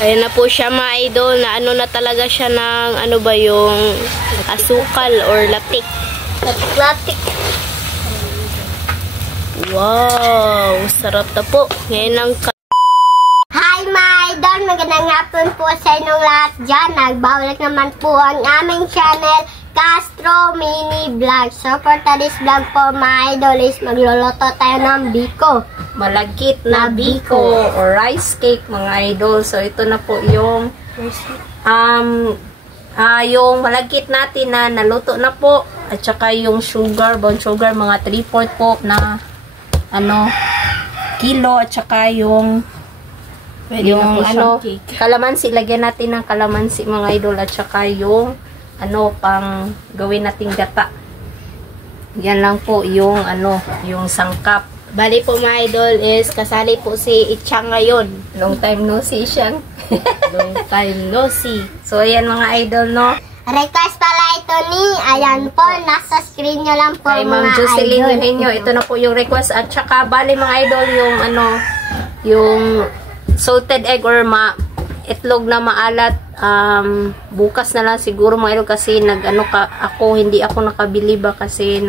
Ayan na po siya mga idol, na ano na talaga siya ng ano ba yung asukal or latik. Latik. Wow, sarap na po. Ngayon ang Hi mga idol, magandang hapon po sa inyong lahat dyan. Nagbawalik naman po ang aming channel, Castro Mini Vlog. So for today's vlog po mga idol is magluluto tayo ng biko. Malagkit na biko or rice cake mga idol. So ito na po yung yung malagkit natin na naluto na po. At saka yung sugar, brown sugar, mga 3/4 po na kilo. At saka yung kalamansi, lagyan natin ng kalamansi mga idol. At saka yung pang gawin nating gata. Yan lang po yung yung sangkap. bali po mga idol is kasali po si Ichang ngayon. Long time no see siyang. Long time no see. So ayan mga idol, no. Request pala ito ni, ayan po, nasa screen nyo lang po Kay Ma'am mga Jocelyn idol. Eugenio, ito na po yung request. At saka bali mga idol yung yung salted egg or itlog na maalat, bukas na lang siguro mga idol, kasi hindi ako nakabili ba, kasi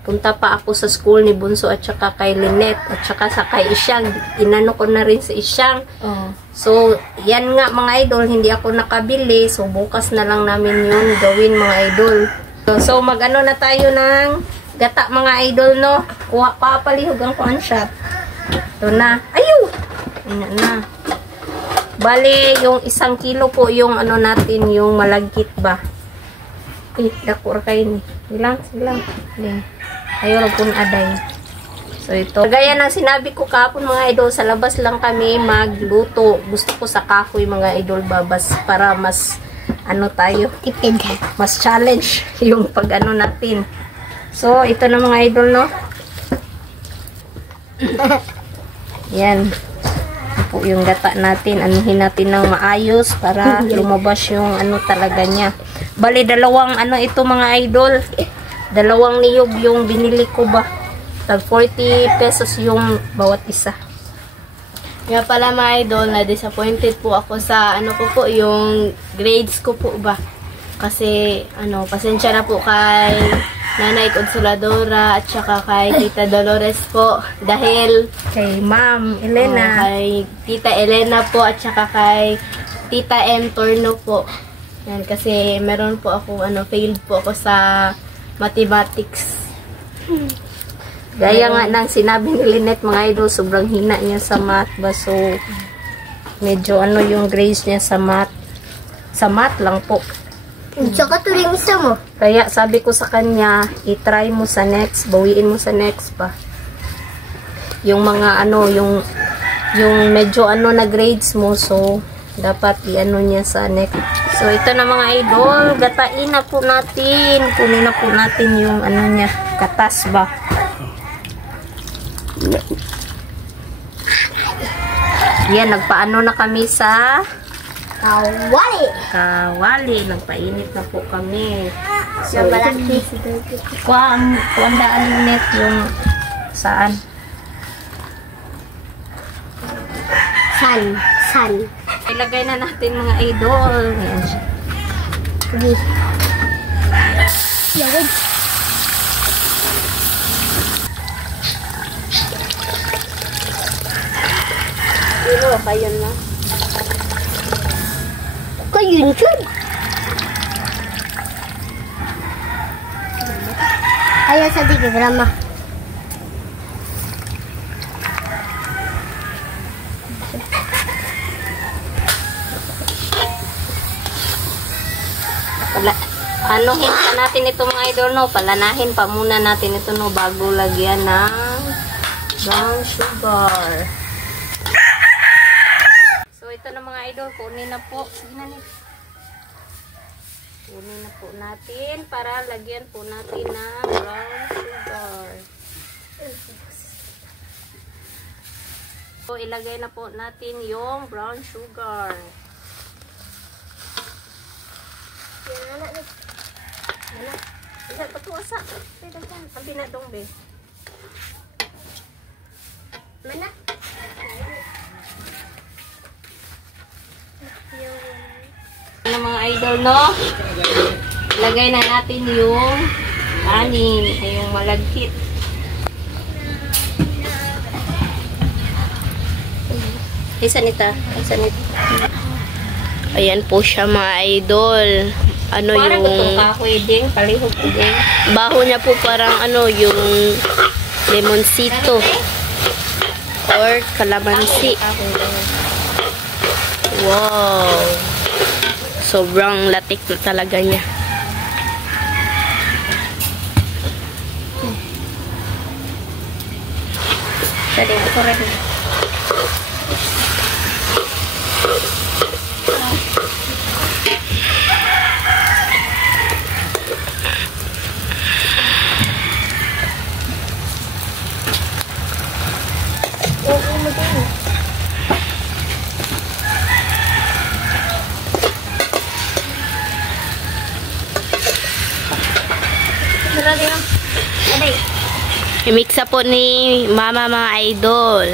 punta pa ako sa school ni Bunso at saka kay Lynette at saka sa kay Isyang. Inano ko na rin sa Isyang. So yan nga mga idol, hindi ako nakabili, so bukas na lang namin yun gawin mga idol. So mag-ano na tayo ng gata mga idol, no. Papalihugan ko ang shot. Ito na. Ayaw! Ayan na. Bale, yung 1 kilo po yung natin, yung malagkit ba. Dakur kayo ni. Silang. Ayaw lang pong aday. So ito. Gaya ng sinabi ko kahapon mga idol, sa labas lang kami magluto. Gusto ko sa kahoy mga idol babas, para mas tayo. Tipid. Mas challenge yung pag natin. So ito na mga idol, no. Yan. Po yung gata natin, anuhin natin ng maayos para lumabas yung talaga niya. Bali, dalawang ito mga idol, dalawang niyog yung binili ko ba, tag 40 pesos yung bawat isa. Nga pala mga idol, na disappointed po ako sa ko po, yung grades ko po ba. Kasi pasensya na po kay Nanay Consoladora at saka kay Tita Dolores po, dahil kay Ma'am Elena, kay Tita Elena po at saka kay Tita M Torno po. Yan, kasi meron po ako failed po ako sa mathematics. Gaya nga ng sinabi ni Lynette mga idol, sobrang hina niya sa math ba, so medyo yung grades niya sa math lang po. Tsaka tuloy isa mo. Kaya sabi ko sa kanya, i-try mo sa next, bawiin mo sa next pa. Yung mga yung medyo na grades mo, so dapat niya sa next. So ito na mga idol, gatain na po natin. Kunin na po natin yung niya, katas ba. Yan, nagpaano na kami sa Kawali. Nagpainit na po kami. So, kuandaan ulit yung saan? San. Ilagay na natin mga idol. Ayan siya. Yawid. Kayo na. Yun dyan. Ayaw sa diagrama. Anuhin pa natin ito mga idol, no. Palanahin pa muna natin ito, no, bago lagyan ng brown sugar. Ito na mga idol, kunin na po. Kunin na po natin para lagyan po natin ng brown sugar. So, ilagay na po natin yung brown sugar. Isa, patuwasa. Ang pinadong, be. Mana? Ano mga idol, no? Lagay na natin yung kanin, ay yung malagkit. Isa nita. Ayan po siya mga idol. Ano Parang yung itong kahoy din, palihog din. baho niya po parang ano yung lemonsito or kalamansi. Kahoy din. Wow. Sobrang latik na talaga niya. Dali, ito rin. I-mixa po ni mama mga idol.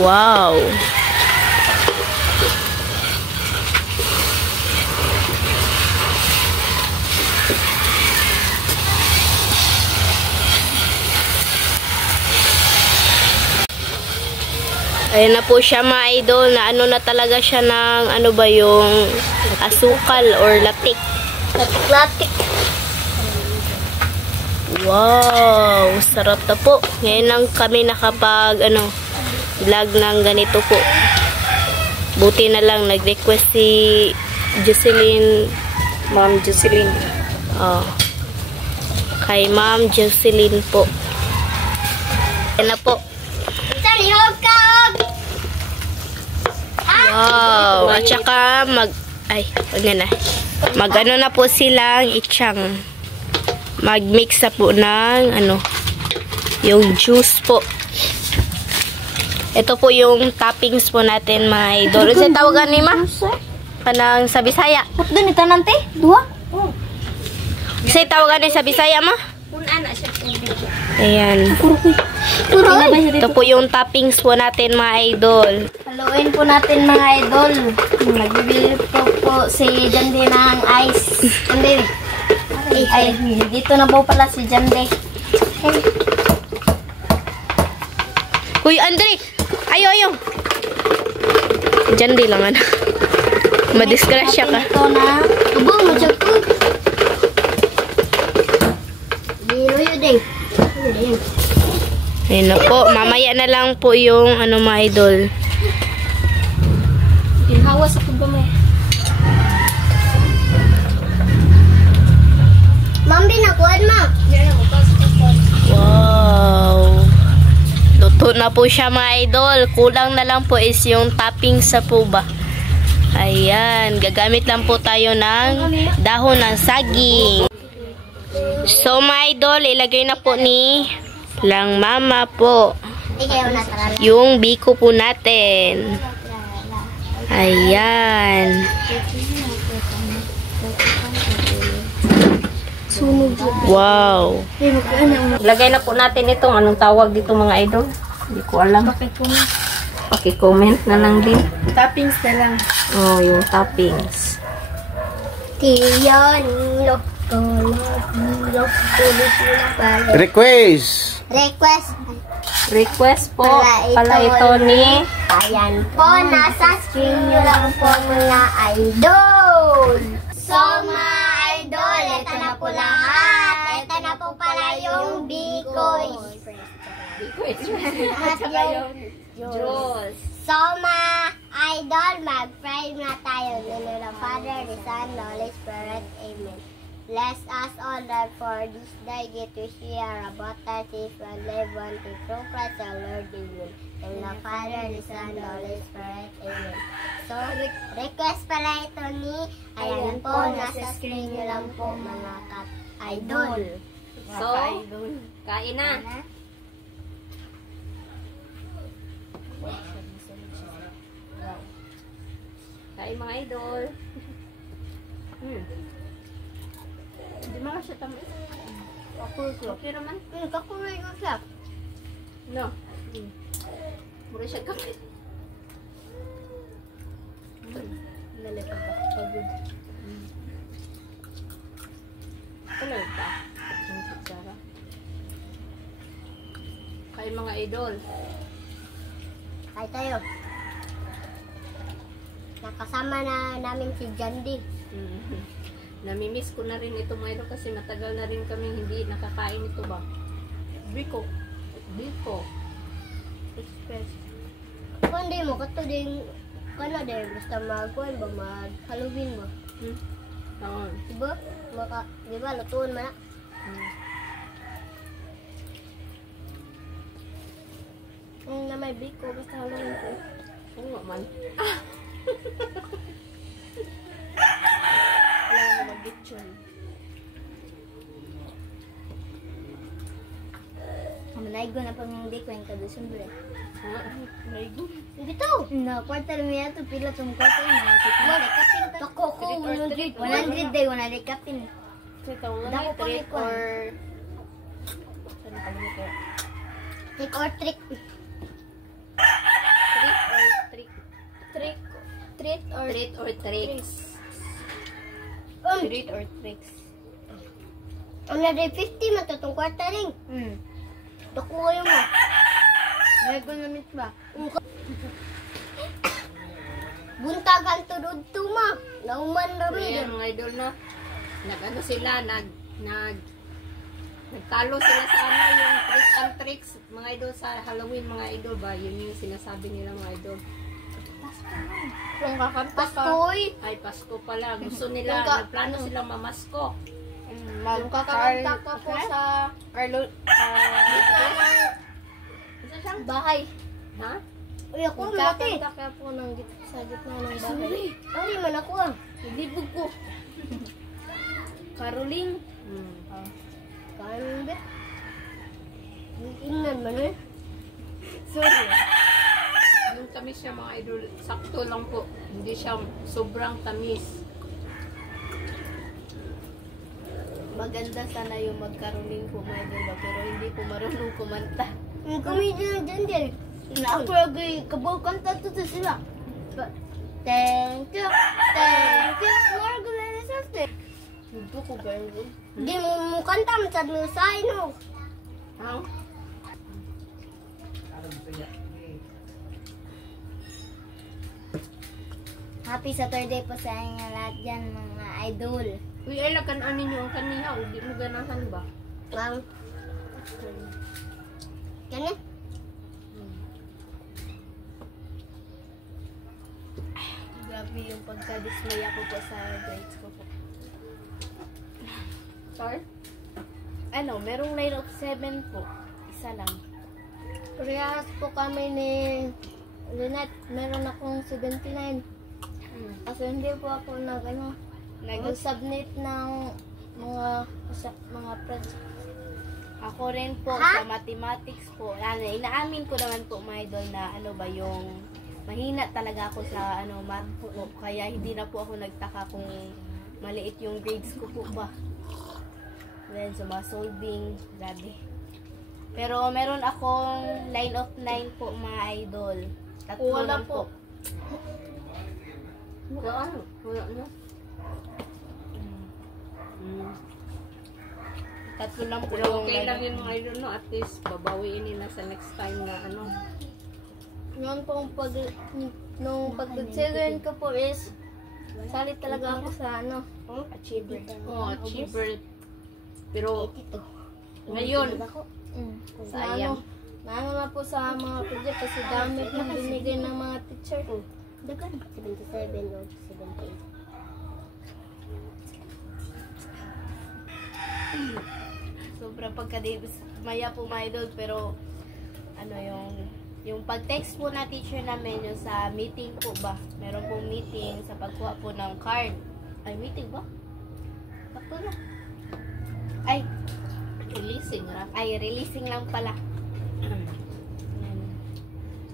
Wow. Ayan na po siya mga idol, na ano na talaga siya ng ano ba yung asukal or latik. Latik. Wow, sarap na po. Ngayon lang kami nakapag vlog ng ganito po. Buti na lang nag-request si Jocelyn, Ma'am Jocelyn. oh, kay Ma'am Jocelyn po. Ayan na po. Salihog ka! Wow, at saka mag-ano na po silang itsang. Mag-mix na po ng yung juice po. Ito po yung toppings po natin mga idol. Kasi tawagan ni Ma? Kanang sa Bisaya. Ba't doon ito nante? Dua? Kasi tawagan ni sa Bisaya Ma? Una na siya. Ayan. Ito po yung toppings po natin mga idol. Haluin po natin mga idol. Nagbibili po si Jande ng ice. Jande. Ay, dito na po pala si Jande. Uy, Andre! Ayo! Jande lang Madisgrasya ka. Ito na. Abo, madyak ko. Biro yun din. Ayun na po. Mamaya na lang po yung mga idol. Ginhawas ako ba may? Ma'am, binakuan mo. Wow. Luto na po siya mga idol. Kulang na lang po is yung toppings sa po ba. Ayan. Gagamit lang po tayo ng dahon ng saging. So mga idol, ilagay na po ni lang mama po yung biko po natin. Ayan. Wow. Lagay na po natin itong anong tawag dito mga idol. Hindi ko alam. Paki-comment na lang din. Toppings na lang. Oh, yung toppings. Request Request po pala ito ni ayan po, nasa screen nyo lang po mga idol. So mga idol, ito na po lahat. Ito na po pala yung Bikoy. At yung Jules. So mga idol, mag-pray na tayo. In the name of the Father, the Son, the Holy Spirit. Amen. Bless us all that for this day get to share about our faith and live one to through Christ our Lord. Amen. In the Father, the Son, the Holy Spirit. Amen. So, request pala ito ni, ayan po, nasa screen nyo lang po mga idol. So, kain na. Kain mga idol. Hindi mga siya tamis. Okay naman. Kakuloy ko siya. No. Mura siya kape. Nalipag ako. good. Color pa. Ang kutsara. Kay mga idol. Ay tayo. Nakasama na namin si Jandy. Namimiss ko na rin ito mga idol kasi matagal na rin kami hindi nakakain ito ba. Biko. Express. Kung hindi mo, kato din, kana din, basta mag-kuhan ba, mag-Halloween ba? Oo. Diba? Diba, lutuan man na. Na may biko, basta Halloween ko. Oo nga man. Wala na mag-gitchon. Manaygo na pang hindi ko yung kadusunbre. May good. Dito! Na, kwarta rin niya ito, pila itong kwarta yung mga kapin. Tako ko, 100 day, 100 kapin. So, ikaw lang Dako yung trick pa ni or... Saan nakalimutan? Trick or trick. Trick or trick? Trick. Treat or... Treat or tricks. Treat or tricks. Ang na 50 man ito, itong kwarta rin. Tako ko yung mo. May gunamit ba? Buntagan tudod tuma. Nauman So, rami. yan mga idol no. Nag-ano sila, nagtalo sila sa ano, yung trick and tricks, mga idol sa Halloween, mga idol ba? Yun yung sinasabi nila mga idol. Kung kakanta ka. Paskoy. Ay, Pasko pala. Gusto nila, Yung ka- nagplano silang mamasko. Magkakanta ka po sa Carlo... Isa siyang bahay. Ha? Uy, ako mati. Magkakanta ka po ng sa gitna ng bahay. Ari man ako ah. Libog ko. Caroling. Kain ba? Ingnan man eh. Sorry. Yung tamis niya mga idol, sakto lang po. Hindi siya sobrang tamis. Maganda sana yung magkaroling po mga diba, pero hindi po marunong kumanta. Ang comedian dyan din. Na ako lagi kabaw kanta to sila. Thank you. More good something. Hindi ko ganyan. Di mo kanta, masad mo sa ino. Ha? Happy Saturday po sa inyo lahat dyan, mga idol. Uy, ay lakan ninyo ang kaniya. O, di mo ganahan ba? Ganun? Grabe yung pagka-dismaya ko po sa grades ko po. Sir? Ano, merong 9 of 7 po. Isa lang. Parehas po kami ni Lynette. Meron akong 79. Kasi hindi po ako nag-submit ng mga project. Ako rin po sa mathematics po. Inaamin ko naman po mga idol na ano ba yung mahina talaga ako sa math po. Kaya hindi na po ako nagtaka kung maliit yung grades ko po ba. Then sa mga solving, grabe. Pero meron akong 9 of 9 po mga idol. Tatlo lang po. Wala na. Tatlo lang po Pero yung okay lang yun mga idol, no? At least, babawiin nila sa next time na ano. Noon pong nung pag-7 ko po is salit talaga ako sa achiever. Achiever. Pero, ngayon, sayang. Naano na po sa mga project kasi dami pong binigay ng mga teacher. Dagan, 77 or 78. Sobrang maya po mga idol, pero yung pag-text po na teacher namin yung sa meeting po ba, meron pong meeting sa pagkuha po ng card. Ay, meeting ba? Bakto na. Ay, releasing lang pala.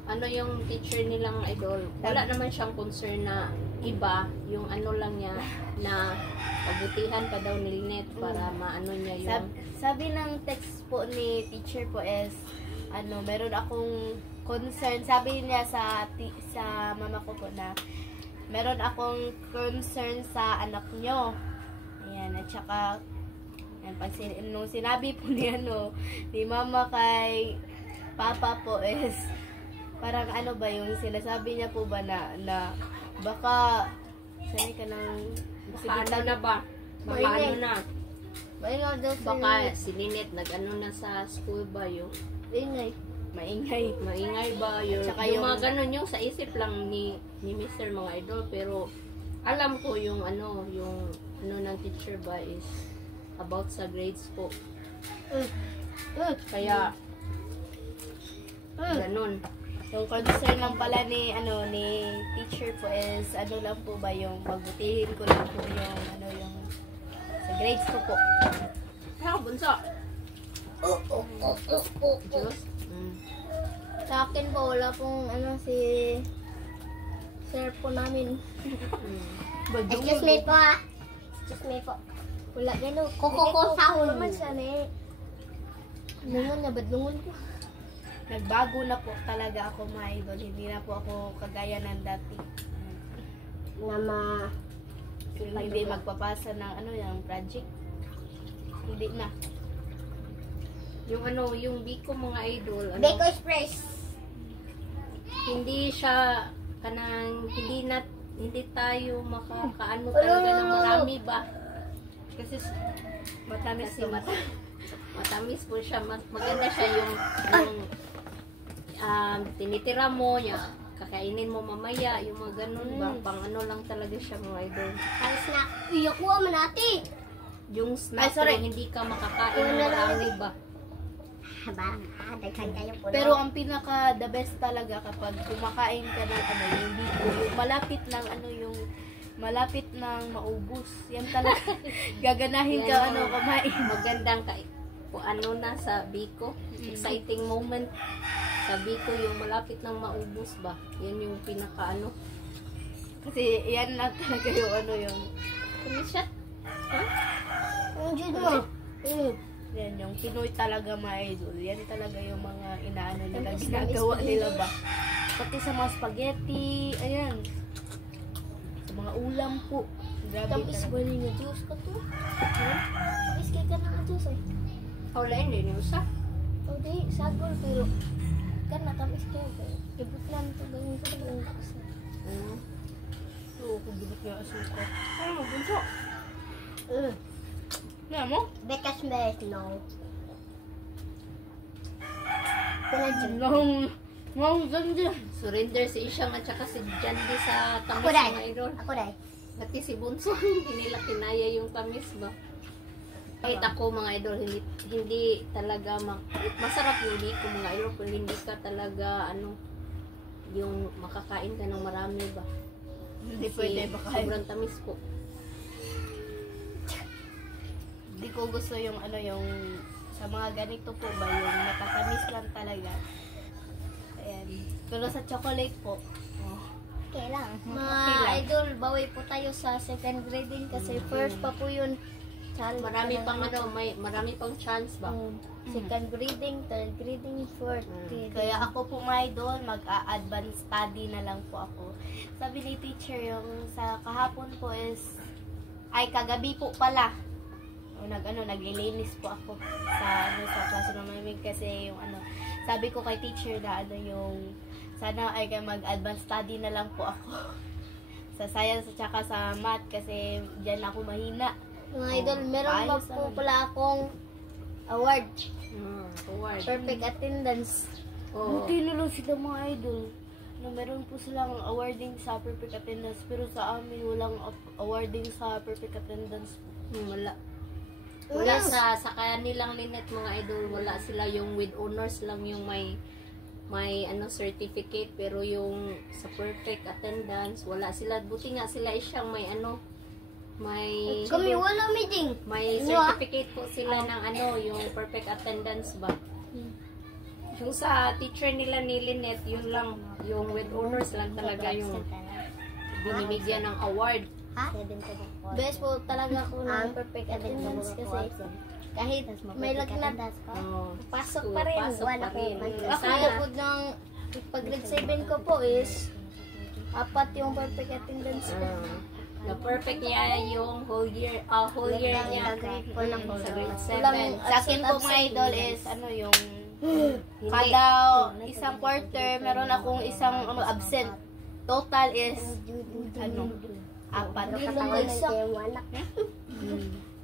Ano yung teacher nilang idol, wala naman siyang concern na iba, yung ano lang niya, na pabutihan pa daw ni Lynette para maano niya yung... Sabi ng text po ni teacher po is, meron akong concern. Sabi niya sa mama ko po na, meron akong concern sa anak nyo. Ayan, at saka, ayan, nung sinabi po ni mama kay papa po is, parang ano ba yung sinasabi niya po ba na baka, sanay ka ng, Baka ano na ba? Baka ano na? Maingay daw sa Baka si Lynette nag-ano na sa school ba yung Maingay. maingay ba yun? Tsaka Yung yung- mga ganun yung sa isip lang ni Mr. mga idol, pero alam ko yung ano ng teacher ba is about sa grades po. Kaya ganun. Yung concern lang pala ni teacher po is lang po ba yung magbutihin ko lang po yung sa grades ko po. Kaya bunso. Diyos. Sa akin po wala pong si sir po namin. Excuse me po ha. Excuse me po. Wala gano. Kukuko sahon. Naman siya lungon na badlungon ko. Nagbago na po talaga ako mga idol. Hindi na po ako kagaya ng dati. Hindi magpapasa ng yung project. Hindi na. Yung Biko mga idol, Biko Express. hindi siya hindi tayo makakaano talaga ng marami ba? Kasi Matamis kasi matamis po siya. Maganda siya yung tinitira mo, yung kakainin mo mamaya, yung mga ganun ba? Pang ano lang talaga siya mga idol. Ang snack. Iyak ko man ate. Yung snack sorry. pero hindi ka makakain ng marami ba? Haba, daghan kayo po. Pero ang pinaka the best talaga kapag kumakain ka ng yung biko, yung malapit ng maubos. Yan talaga. Gaganahin ka Yan, kumain. Magandang na sa Biko. Exciting moment sa Biko, yung malapit ng maubos ba? Yan yung pinaka Kasi yan lang talaga yung Kumisya? Ang Diyos mo. yan yung Pinoy talaga mga idol. Yan talaga yung mga nila, ginagawa nila ba. Pati sa mga spaghetti, ayan. Sa mga ulam po. Grabe Tamis talaga. ba niya juice ka to? Tamis kay ka na juice eh. Wala hindi niyo sa? O di, sagol pero kan na tamis kayo. Ibut lang ito gawin ko lang kasi. Oo, kung gibit nga asukar. Ano mo, bunso? Nga mo? Bekas mes, no. Pinadyan. Ngong ganda. Surrender si Ishang at saka si Jandy sa tamis Ako dai. mga idol. Ako dai. Pati si Bunso, hindi nila kinaya yung tamis ba? Kahit ako mga idol, hindi talaga masarap yung Biko mga idol kung hindi ka talaga yung makakain ka ng marami ba? Hindi Kasi pwede baka. sobrang tamis po. Hindi ko gusto yung sa mga ganito po ba yung matatamis lang talaga. Ayan. Pero sa chocolate po. Okay lang. Okay Mga lang. idol, bawi po tayo sa second grading kasi first pa po yun. Marami pang marami pang chance ba? Second grading, third grading, fourth grading. Kaya ako po mga idol, mag-a-advance study na lang po ako. Sabi ni teacher yung sa kahapon po is, kagabi po pala. Naglilinis po ako sa classroom namin kasi yung sabi ko kay teacher na yung sana ay mag-advance study na lang po ako sa science at saka sa math kasi diyan ako mahina. Mga idol, meron pa ayos po naman. pala akong award. Award. Perfect attendance. Oo. Buti na lang sila mga idol. Meron po silang awarding sa perfect attendance pero sa amin walang awarding sa perfect attendance po. Wala. Wala sa kanilang Lynette mga idol, wala sila yung with honors lang yung may certificate pero yung sa perfect attendance wala sila. Buti nga sila siyang may Kami wala meeting. may certificate po sila ng yung perfect attendance ba. Yung sa teacher nila ni Lynette, yun lang yung with honors lang talaga yung binibigyan ng award. Ha? Best po talaga ako ng perfect attendance kasi kahit may lagnat, pasok pa rin. Pasok Wala pa rin. po. Ako po ng pag grade 7 ko po is Apat yung perfect attendance. Na perfect niya yung whole year niya. Grade po lang po. Sa grade Sa akin po mga idol is yung kada isang quarter meron akong isang absent. Total is apat.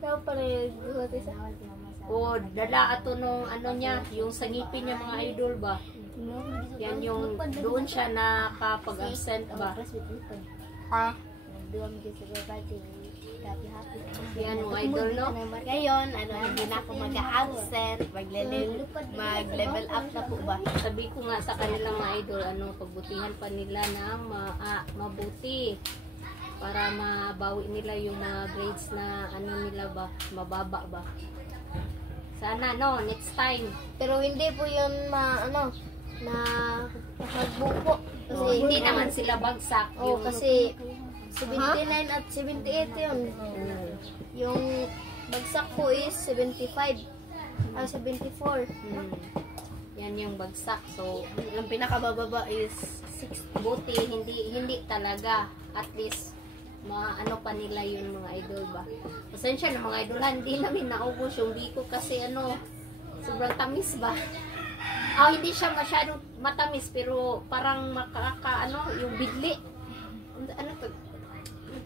Pero pareho isa. O, dala ato nung niya, yung sa ngipin niya mga idol ba? Yan yung doon siya nakapag-absent ba? Ha? Yan mga idol, no? Ngayon, hindi na ako mag-absent, mag-level up na po ba? Sabi ko nga sa kanila mga idol, pagbutihan pa nila na mabuti para mabawi nila yung mga grades na nila ba, mababa ba. Sana next time. Pero hindi po yun na magbuko. Kasi Hindi naman sila bagsak. kasi 79 at 78 yun. Yung bagsak po is 75. 74. Yan yung bagsak. So, Yung pinakabababa is buti hindi talaga, at least pa nila yun mga idol ba. Pasensya na mga idol, hindi namin naubos yung biko kasi sobrang tamis ba. Hindi siya masyadong matamis pero parang yung bidli. Ano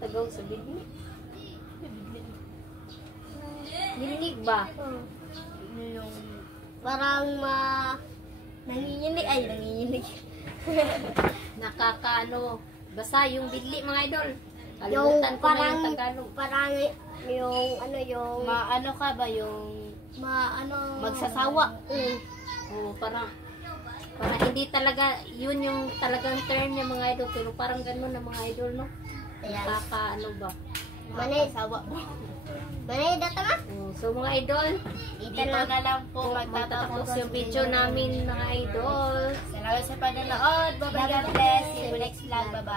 tagaw sa bidli? Linig ba? Yung parang nanginginig. Basta yung bidli mga idol. Yung Kalimutan ko na yung Tagalog. parang yung maano ka ba yung magsasawa. Parang hindi talaga yun yung talagang term niya mga idol, pero parang ganun na mga idol, no? Ayan. Ba? Magsasawa. Manay data ma? So mga idol, Dito na lang po magtatapos yung video namin mga idol. Salamat sa panonood. Bye-bye. God bless. See you next vlog. Bye-bye.